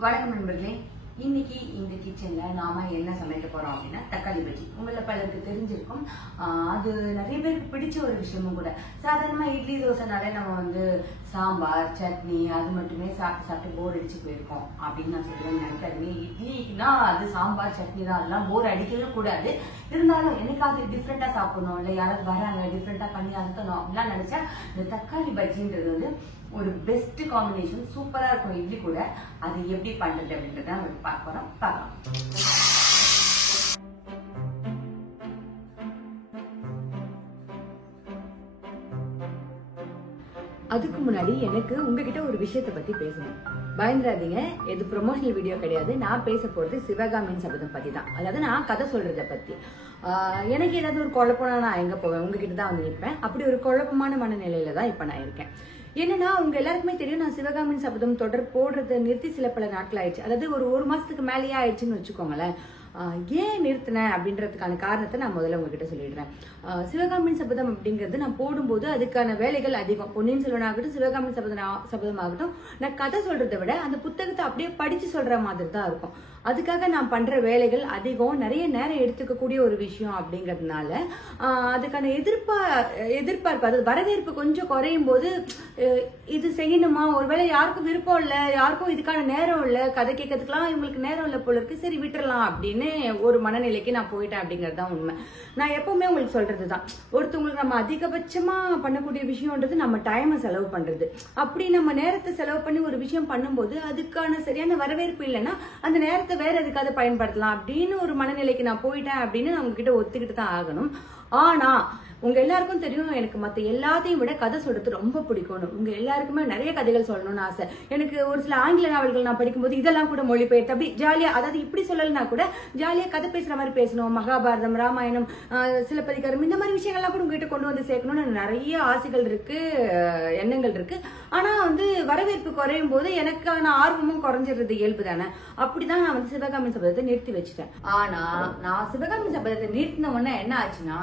வணக்கம் நண்பர்களே. இன்னைக்கு இந்த கிச்சன்ல நாம என்ன சமைக்க போறோம் அப்படின்னா தக்காளி பஜ்ஜி. உங்கள பலருக்கு தெரிஞ்சிருக்கும். அது நிறைய பேருக்கு பிடிச்ச ஒரு விஷயமும் கூட. சாதாரணமா இட்லி தோசைனாலே நம்ம சாம்பார் சட்னி அது மட்டுமே சாப்பிட்டு போர் அடிச்சு போயிருக்கோம் அப்படின்னு நான் சொல்லுவேன். நினைக்காதுமே, இட்லினா அது சாம்பார் சட்னி தான், அதெல்லாம் போர் அடிக்கவே கூடாது. இருந்தாலும் எனக்கு அது டிஃப்ரெண்டா சாப்பிடணும், இல்லை யாராவது வராங்க டிஃப்ரெண்டா பண்ணி அனுப்பணும் அப்படிலாம் நினைச்சா இந்த தக்காளி பஜ்ஜின்றது ஒரு பெஸ்ட் காம்பினேஷன். சூப்பரா இருக்கும் இட்லி கூட. அது எப்படி பண்றது அப்படின்றத நம்ம பார்க்க போறோம். பார்க்கலாம். அதுக்கு முன்னாடி எனக்கு உங்ககிட்ட ஒரு விஷயத்தை பத்தி பேசணும். பயந்துராதீங்க, இது ப்ரொமோஷனல் வீடியோ கிடையாது. நான் பேச போறது சிவகாமியின் சபதம் பத்தி தான். அதாவது நான் கதை சொல்றத பத்தி. எனக்கு ஏதாவது ஒரு குழப்பம்னா நான் எங்க போவேன்? உங்ககிட்ட தான் வந்து நிற்பேன். அப்படி ஒரு குழப்பமான மனநிலையில தான் இப்ப நான் இருக்கேன். என்னன்னா, உங்க எல்லாருக்குமே தெரியும், நான் சிவகாமியின் சபதம் தொடர் போடுறதை நிறுத்தி சில பல நாட்கள் ஆயிடுச்சு. அதாவது ஒரு மாசத்துக்கு மேலேயே ஆயிடுச்சுன்னு வச்சுக்கோங்களேன். ஏன் நிறுத்தினேன் அப்படின்றதுக்கான காரணத்தை நான் முதல்ல உங்ககிட்ட சொல்லிடுறேன். சிவகாமியின் சபதம் அப்படிங்கிறது நான் போடும்போது அதுக்கான வேலைகள் அதிகம். பொன்னியின் செல்வன் ஆகட்டும், சிவகாமியின் சபதம் ஆகட்டும், நான் கதை சொல்றதை விட அந்த புத்தகத்தை அப்படியே படிச்சு சொல்ற மாதிரி தான் இருக்கும். அதுக்காக நான் பண்ற வேலைகள் அதிகம், நிறைய நேரம் எடுத்துக்கக்கூடிய ஒரு விஷயம் அப்படிங்கிறதுனால அதுக்கான எதிர்பார்ப்பு, அதாவது வரவேற்பு கொஞ்சம் குறையும் போது இது செய்யணுமா, ஒருவேளை யாருக்கும் விருப்பம் இல்லை, யாருக்கும் இதுக்கான நேரம் இல்லை, கதை கேட்கறதுக்கெல்லாம் இவங்களுக்கு நேரம் இல்லை போல இருக்கு, சரி விட்டுறலாம் அப்படின்னு ஒரு மனநிலைக்கு நான் போயிட்டேன் அப்படிங்கிறது தான் உண்மை. நான் எப்பவுமே உங்களுக்கு சொல்றதுதான், ஒருத்தவங்களுக்கு நம்ம அதிகபட்சமா பண்ணக்கூடிய விஷயம்ன்றது நம்ம டைமை செலவு பண்றது. அப்படி நம்ம நேரத்தை செலவு பண்ணி ஒரு விஷயம் பண்ணும்போது அதுக்கான சரியான வரவேற்பு இல்லைன்னா அந்த நேரத்தை வேற எதுக்காவது பயன்படுத்தலாம் அப்படின்னு ஒரு மனநிலைக்கு நான் போயிட்டேன் அப்படின்னு நான் உங்ககிட்ட ஒத்துக்கிட்டு தான் ஆகணும். ஆனா உங்க எல்லாருக்கும் தெரியும், எனக்கு மத்த எல்லாத்தையும் விட கதை சொல்றது ரொம்ப பிடிக்கும். உங்க எல்லாருக்குமே நிறைய கதைகள் சொல்லணும்னு ஆசை. எனக்கு ஒரு சில ஆங்கில நாவல்கள் நான் படிக்கும்போது இதெல்லாம் கூட மொழிபெயர்த்து அப்படி ஜாலியா, அதாவது இப்படி சொல்லலைன்னா கூட ஜாலியா கதை பேசுற மாதிரி பேசணும். மகாபாரதம், ராமாயணம், சிலப்பதிகாரம், இந்த மாதிரி விஷயங்கள்லாம் கூட உங்ககிட்ட கொண்டு வந்து சேர்க்கணும்னு நிறைய ஆசைகள் இருக்கு, எண்ணங்கள் இருக்கு. ஆனா வரவேற்பு குறையும் போது எனக்கான ஆர்வமும் குறைஞ்சிடுறது இயல்பு தானே. அப்படிதான் நான் சிவகாமியின் சபதத்தை நிறுத்தி வச்சுட்டேன். ஆனா நான் சிவகாமியின் சபதத்தை நிறுத்தின உடனே என்ன ஆச்சுன்னா,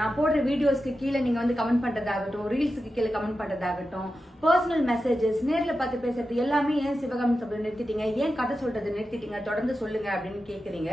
நான் போடுற வீடியோஸ்க்கு கீழே நீங்க கமெண்ட் பண்றதாகட்டும், ரீல்ஸுக்கு கீழே கமெண்ட் பண்றதாகட்டும், பர்சனல் மெசேஜஸ், நேர்ல பார்த்து பேசுறது எல்லாமே ஏன் சிவகாமியின் சபதம் நிறுத்திட்டீங்க, ஏன் கதை சொல்றது நிறுத்திட்டீங்க, தொடர்ந்து சொல்லுங்க அப்படின்னு கேக்குறீங்க.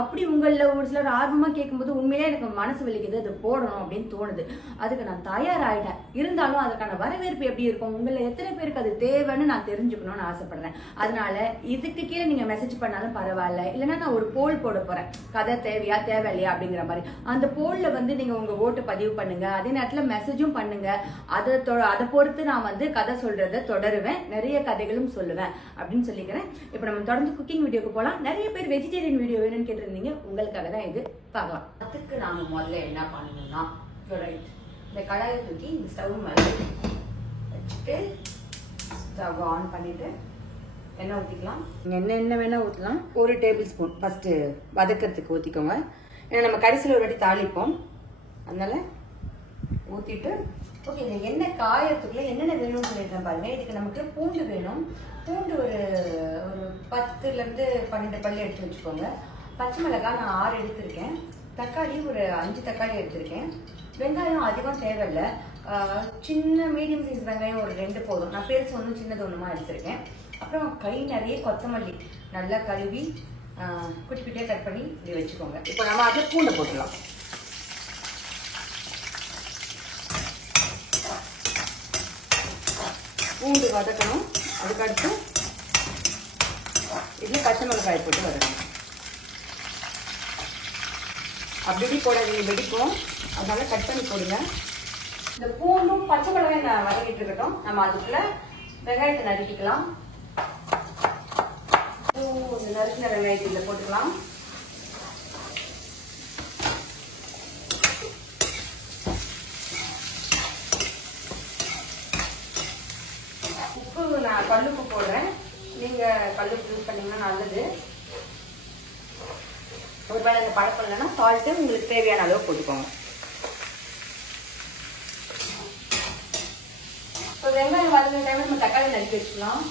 அப்படி உங்கள ஒரு சிலர் ஆர்வமா கேட்கும்போது உண்மையிலே எனக்கு மனசு வலிக்குது, அது போடணும் அப்படின்னு தோணுது. அதுக்கு நான் தயாராயிட்டேன். இருந்தாலும் அதுக்கான வரவேற்பு எப்படி இருக்கும், உங்களை எத்தனை பேருக்கு அது தேவைன்னு நான் தெரிஞ்சுக்கணும்னு ஆசைப்படுறேன். அதனால இதுக்கு கீழே நீங்க மெசேஜ் பண்ணாலும் பரவாயில்ல, இல்லைன்னா நான் ஒரு போல் போட போறேன், கதை தேவையா தேவையில்லையா அப்படிங்கிற மாதிரி. அந்த போல்ல நீங்க உங்க ஓட்டு பதிவு பண்ணுங்க, அதே நேரத்துல மெசேஜும் பண்ணுங்க. அதை பொறுத்து நான் கதை சொல்றதை தொடருவேன், நிறைய கதைகளும் சொல்லுவேன் அப்படின்னு சொல்லிக்கிறேன். இப்ப நம்ம தொடர்ந்து குக்கிங் வீடியோக்கு போலாம். நிறைய பேர் வெஜிடேரியன் வீடியோ வேணும்னு கேட்டிருந்தீங்க, உங்களுக்காக தான் இது. பார்க்கலாம். அதுக்கு நாம முதல்ல என்ன பண்ணணும்னா, இந்த கடாயை தூக்கி இந்த ஸ்டவ் மேல வச்சுட்டு ஸ்டவ் ஆன் பண்ணிட்டு எண்ணெய் ஊற்றிக்கலாம். என்ன வேணா ஊற்றலாம். 1 டேபிள் ஸ்பூன் ஃபர்ஸ்ட் வதக்கிறதுக்கு ஊற்றிக்கோங்க. ஏன்னா நம்ம கடைசியில் ஒரு வாட்டி தாளிப்போம், அதனால ஊற்றிட்டு ஓகே. இந்த எண்ணெய் காயறதுக்குள்ள என்னென்ன வேணும்னு சொல்லிட்டேன் பாருங்க. இதுக்கு நமக்கு பூண்டு வேணும். பூண்டு ஒரு 10 to 12 பல்லு எடுத்து வச்சுக்கோங்க. பச்சை மிளகாய் நான் 6 எடுத்திருக்கேன். தக்காளி ஒரு 5 தக்காளி எடுத்திருக்கேன். வெங்காயம் அதிகம் தேவையில்லை, சின்ன மீடியம் சைஸ் வெங்காயம் ஒரு 2 போதும். நான் பெருசு ஒன்றும் சின்னது ஒன்றுமா எடுத்திருக்கேன். அப்புறம் கை நிறைய கொத்தமல்லி நல்லா கழுவி குட்டி குட்டியாக கட் பண்ணி இப்படி வச்சுக்கோங்க. இப்போ நம்ம அதை பூண்டை போட்டுடலாம். பூண்டு வதக்கணும். அதுக்கடுத்து இதில் பச்சை மிளகாய் போட்டு வரணும். அப்படி போடாதீங்க, வெடிக்கும். அதனால கட் பண்ணி போடுங்க. இந்த பூண்டும் பச்சை மிளகாய் நான் வதக்கிட்டு இருக்கட்டும். நம்ம அதுக்குள்ள வெங்காயத்தை நறுக்கிக்கலாம். நறுக்கின வெங்காயத்தை இதில் போட்டுக்கலாம். உப்பு நான் கல்லுப்பு போடுறேன், நீங்க கல்லுப்பு யூஸ் பண்ணீங்கன்னா நல்லது. ஒருவேளை இந்த பழக்கம் இல்லைன்னா சால்ட்டு உங்களுக்கு தேவையான அளவு போட்டுக்கோங்க. இப்போ வெங்காயம் வதங்கிற டைம்ல நம்ம தக்காளி நறுக்கி வச்சுக்கலாம்.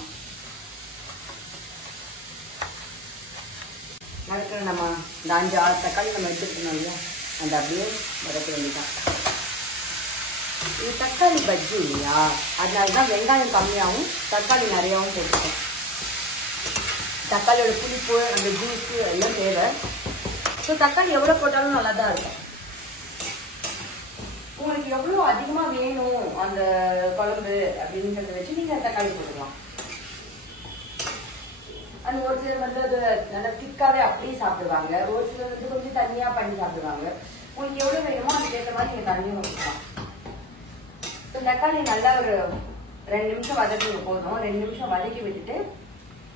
நறுக்கிற நம்ம இந்த 5-6 தக்காளி நம்ம எடுத்துக்கணும் இல்லையா, அந்த அப்படியே வதக்க வேண்டியதான். இது தக்காளி பஜ்ஜி இல்லையா, அதனால தான் வெங்காயம் கம்மியாகவும் தக்காளி நிறையாவும் போட்டுருக்கேன். தக்காளியோட புளிப்பு அந்த ஜூஸ் எல்லாம் தேவை. ஸோ தக்காளி எவ்வளோ போட்டாலும் நல்லா தான் இருக்கும். உங்களுக்கு எவ்வளோ அதிகமாக வேணும் அந்த குழம்பு அப்படின்றத வச்சு நீங்கள் தக்காளி போட்டுக்கலாம். அது ஒரு சிலர் வந்து அது நல்லா திக்காவே அப்படியே சாப்பிடுவாங்க, ஒரு சிலர் வந்து கொஞ்சம் தண்ணியா பண்ணி சாப்பிடுவாங்க. உங்களுக்கு எவ்வளவு வேணுமோ அதுக்கு ஏற்ற மாதிரி நீங்க தண்ணியும் ஊற்றலாம். தக்காளி நல்லா ஒரு 2 நிமிஷம் வதக்கி போதும். 2 நிமிஷம் வதக்கி விட்டுட்டு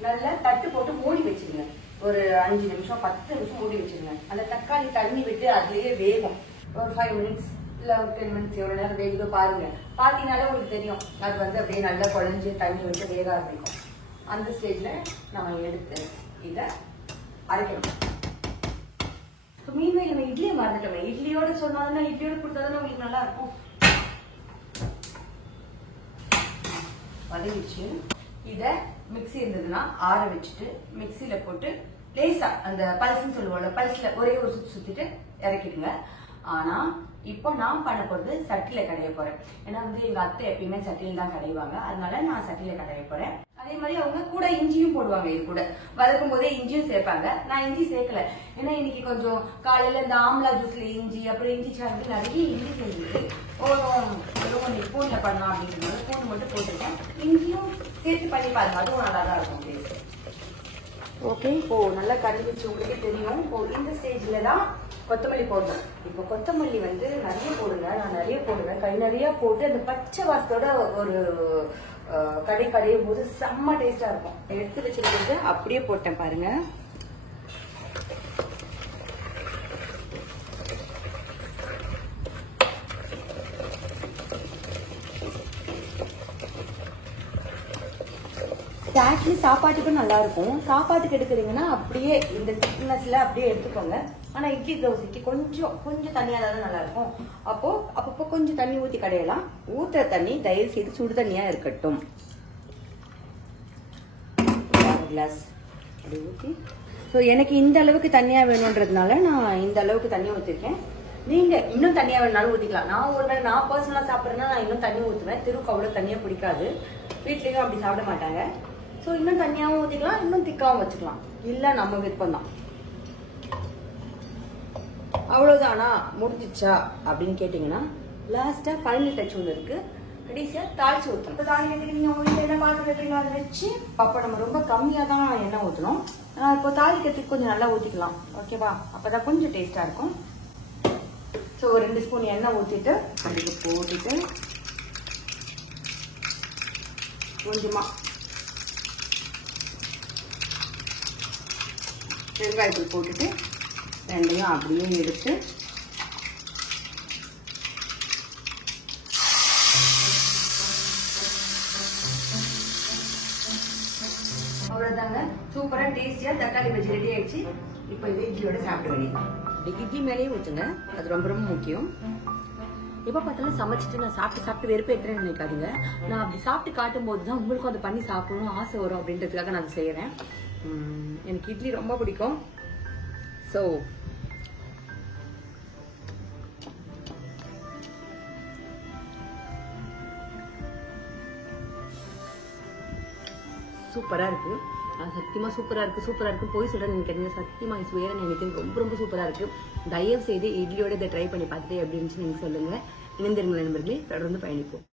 நல்லா தட்டு போட்டு மூடி வச்சிருங்க. ஒரு 5 நிமிஷம் 10 நிமிஷம் மூடி வச்சிருங்க. அந்த தக்காளி தண்ணி விட்டு அதுலயே வேகும். ஒரு 5 மினிட்ஸ் இல்ல 10 மினிட்ஸ் எவ்வளவு நேரம் வேகுதோ பாருங்க. பாத்தீங்கன்னாலே உங்களுக்கு தெரியும் அது வந்து அப்படியே நல்லா குழஞ்சு தண்ணி விட்டு வேக ஆரம்பிக்கும். அந்த ஸ்டேஜ்ல நம்ம எடுத்து இதை அரைக்கணும். மீன்வே நம்ம இட்லியை மறந்துட்டோமே. இட்லியோட சொன்னாலும் இட்லியோட கொடுத்தாதானே உங்களுக்கு நல்லா இருக்கும். வதங்கிடுச்சு. இத மிக்ஸி இருந்ததுன்னா ஆற வச்சுட்டு மிக்ஸில போட்டு லேசா அந்த பல்ஸ்ன்னு சொல்லுவோம்ல, பல்ஸ்ல ஒரே ஒரு சுத்தி சுத்திட்டு இறக்கிடுங்க. ஆனா இப்போ நான் பண்ண போறது சட்டில கடைய போறேன். ஏன்னா வந்து எங்க அத்தை எப்பயுமே சட்டில தான் கடைவாங்க, அதனால நான் சட்டில கடைய போறேன். அதே மாதிரி அவங்க கூட இஞ்சியும் போடுவாங்க. இது கூட வதக்கும் போதே இஞ்சியும் சேர்ப்பாங்க. நான் இஞ்சி சேர்க்கல, ஏன்னா இன்னைக்கு கொஞ்சம் காலையில இந்த ஆம்லா ஜூஸ்ல இஞ்சி அப்புறம் இஞ்சி சாப்பிட்டு நிறைய இஞ்சி செஞ்சுட்டு கொஞ்சம் பூண்டில் பண்ணலாம் அப்படின்றது பூண்டு மட்டும் போட்டிருக்கேன். இஞ்சியும் சேர்த்து பண்ணி பாருங்க, அதுவும் நல்லா தான் இருக்கும் டேஸ்ட். ஓகே, இப்போ நல்லா கறிவிச்சு உங்களுக்கே தெரியும். இப்போ இந்த ஸ்டேஜ்ல தான் கொத்தமல்லி போடணும். இப்போ கொத்தமல்லி வந்து நிறைய போடுங்க, நான் நிறைய போடுவேன். கை நிறைய போட்டு அந்த பச்சை வாசத்தோட ஒரு கடையும் போது செம்ம டேஸ்டா இருக்கும். எடுத்து வச்சிருக்கிறது அப்படியே போட்டேன் பாருங்க. ஆக்சுவலி சாப்பாட்டுக்கும் நல்லா இருக்கும். சாப்பாட்டுக்கு எடுக்கிறீங்கன்னா அப்படியே இந்த திக்னஸ்ல அப்படியே எடுத்துக்கோங்க. ஆனா இட்லி தோசைக்கு கொஞ்சம் தண்ணியா தான் நல்லா இருக்கும். அப்பப்போ கொஞ்சம் தண்ணி ஊத்தி கடையலாம். ஊத்துற தண்ணி தயவு செய்து சுடு தண்ணியா இருக்கட்டும். கிளாஸ் அப்படி ஊத்தி. ஸோ எனக்கு இந்த அளவுக்கு தண்ணியா வேணும்ன்றதுனால நான் இந்த அளவுக்கு தண்ணி ஊத்திருக்கேன். நீங்க இன்னும் தண்ணியா வேணும்னாலும் ஊத்திக்கலாம். நான் பர்சனலா சாப்பிட்றேன்னா நான் இன்னும் தண்ணி ஊத்துவேன். திருவுக்கு அவ்வளவு தண்ணியா பிடிக்காது, வீட்லயும் அப்படி சாப்பிட மாட்டாங்க. ஸோ இன்னும் தண்ணியாவும் ஊத்திக்கலாம், இன்னும் திக்காவும் வச்சுக்கலாம். இல்ல நம்ம விருப்பம் தான். அவ்வளவுதானா முடிஞ்சிச்சா அப்படின்னு கேட்டீங்கன்னா லாஸ்டா ஃபைனல் டச் ஒன்று இருக்கு. கடைசியா தாளிச்சு ஊற்றணும். தாளி வைக்கிறீங்க, என்ன பாத்திரம் வைக்கிறீங்க அதை வச்சு அப்போ நம்ம ரொம்ப கம்மியா தான் எண்ணெய் ஊற்றணும். இப்போ தாளிக்கிறதுக்கு கொஞ்சம் நல்லா ஊத்திக்கலாம். ஓகேவா? அப்பதான் கொஞ்சம் டேஸ்டா இருக்கும். ஸோ ஒரு 2 ஸ்பூன் எண்ணெய் ஊற்றிட்டு அதுக்கு போட்டுட்டு கொஞ்சமா வெங்காயத்தூள் போட்டுட்டு ரெண்டையும் அப்படியே எடுத்து அவ்வளவுதாங்க. சூப்பரா டேஸ்டியா தக்காளி பஜ்ஜி ரெடி ஆயிடுச்சு. இப்போ இது இட்லியோட சாப்பிட வேண்டியதான். இட்லி மேலேயே ஊற்றுங்க, அது ரொம்ப ரொம்ப முக்கியம். எப்போ பார்த்தாலும் சமைச்சிட்டு நான் சாப்பிட்டு வெறுப்பேற்றுறேன்னு நினைக்காதுங்க. நான் அப்படி சாப்பிட்டு காட்டும் போது தான் உங்களுக்கும் அதை பண்ணி சாப்பிடணும் ஆசை வரும் அப்படின்றதுக்காக நான் அதை செய்யறேன். எனக்கு இட்லி ரொம்ப பிடிக்கும். ஸோ சூப்பரா இருக்கு. சத்தியமா சூப்பரா இருக்கு போய் சொல்றேன் நினைக்கிறீங்க. சத்தியமா எனக்கு ரொம்ப ரொம்ப சூப்பரா இருக்கு. தயவு செய்து இட்லியோட இதை ட்ரை பண்ணி பார்த்துட்டு எப்படி இருந்துச்சு நீங்க சொல்லுங்க. இணைந்திருங்கள் நண்பர்களே, தொடர்ந்து பயணிப்போம்.